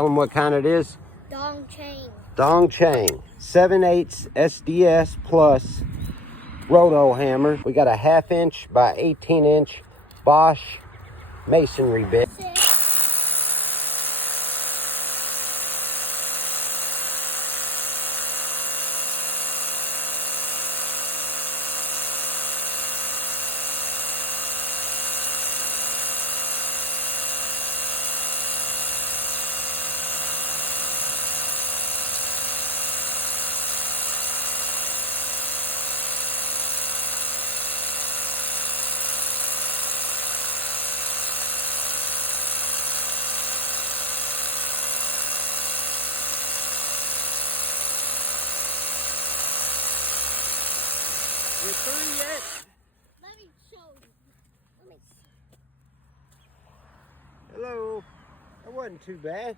Tell them what kind it is. Dongcheng. Dongcheng 7/8 SDS plus roto hammer. We got a 1/2 inch by 18 inch Bosch masonry bit. You through yet? Let me show you. Let me see. Hello. That wasn't too bad.